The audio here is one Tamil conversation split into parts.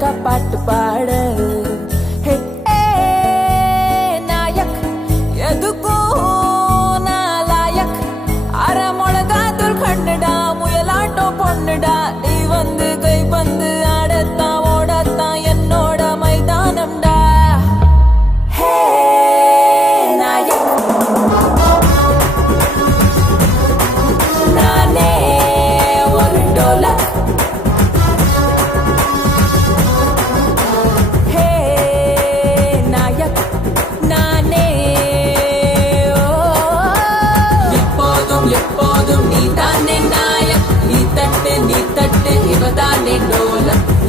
அழகா பாட்டு பாடு நாயக் எதுக்கும் நாலாயக் அரை மிளகா தூள் கண்ணுடா முயலாட்டம் பொண்ணுடா நீ வந்து கை பந்து ஆடத்தான் ஓடத்தான் என்னோட மைதானம்டா ஹே நாயக் நானே ஒரு டோலக்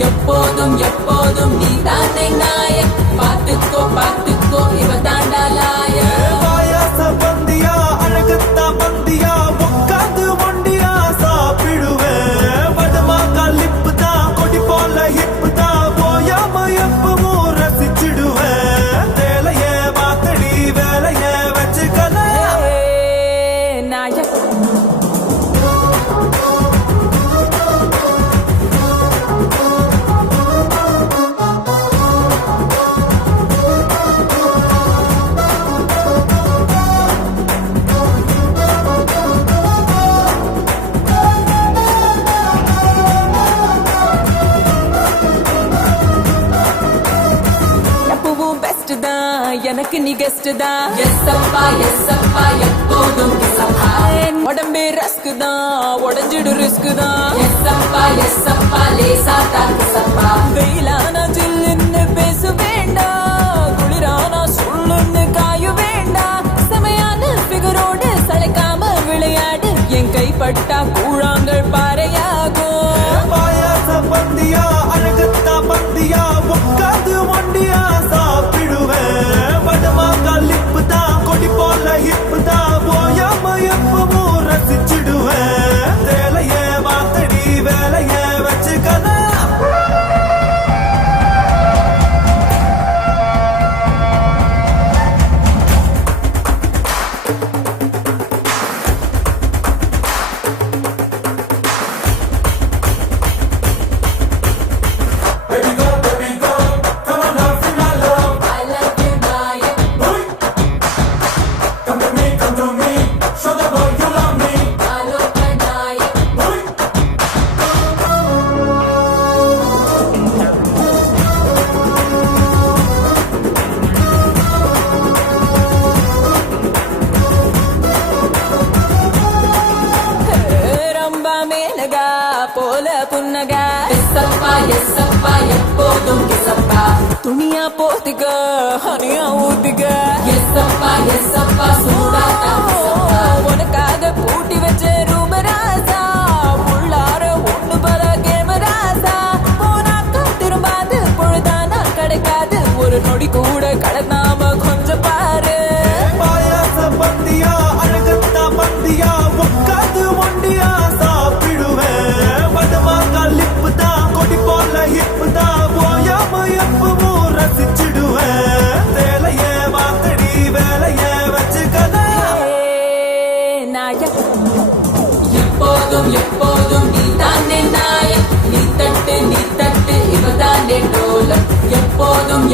எப்போதும் எப்போதும் நீ தானே நாயக் பாத்துக்கோ பாத்துக்கோ இவ தாண்டா லாயக் பாயாச பந்தியா அழகத்தா பந்தியா உட்காந்து ஒண்டியா சாப்பிடுவேன் வடமாக்கா லிப்பு தான் கொடி போல ஹிப்பு தான் போயாம எப்பவும் ரசிச்சிடுவேன் வேலையே மாத்தடி வேலையே வச்சுக்கல நாயக் எனக்கு நீ கெஸ்ட் தான் எஸ் அப்பா எப்போதும் உடம்பே ரஸ்க் தான் உடஞ்சிடு ரிஸ்க் தான் எஸ் அப்பா லேசா தாக்கு சப்பா வெயிலானா ஜில்லுன்னு பேச வேண்டாம் குளிரானா சொல்லுன்னு காய வேண்டாம் செமையான ஃபிகரோடு சளைக்காம விளையாடு என் கைப்பட்டா கூழாங்கள் பாறையாகும் பாயாச பந்தியா அழகத்தா பந்தியா உட்காந்து ஒண்டியா சாப்பிடுவேன் வடமாக்கா லிப்பு தான் கொடி போல ஹிப்பு தான் போயாம எப்பவும் ரசிச்சிடுவேன் வேலையே மாத்தடி வேலையே வச்சுக்கல போல புன்னகா எஸ் அப்பா எப்போதும் கிசப்பா துணியா போத்திக்க ஹனியா ஊத்திக்க எஸ் அப்பா சூடா தாக்கு சப்பா உனக்காக பூட்டி வச்ச ரூபராசா உள்ளார ஒண்ணு பல கேமராசா போனாக்க திரும்பாது பொழுதானா கிடைக்காது ஒரு நொடி கூட கடந்தாம கொஞ்சம் பாரு பாயாச பந்தியா அழகத்தா பந்தியா உட்காந்து ஒண்டியா சாப்பிடுவேன் வடமாக்கா லிப்பு தான் கொடி போல ஹிப்பு தான் போயாம எப்பவும் ரசிச்சிடுவேன் வேலையே மாத்தடி வேலையே வச்சுக்கல நாயக் எப்போதும் நீ தானே நாயக் நீ தட்டு இவ தானே டோலக் எப்போதும்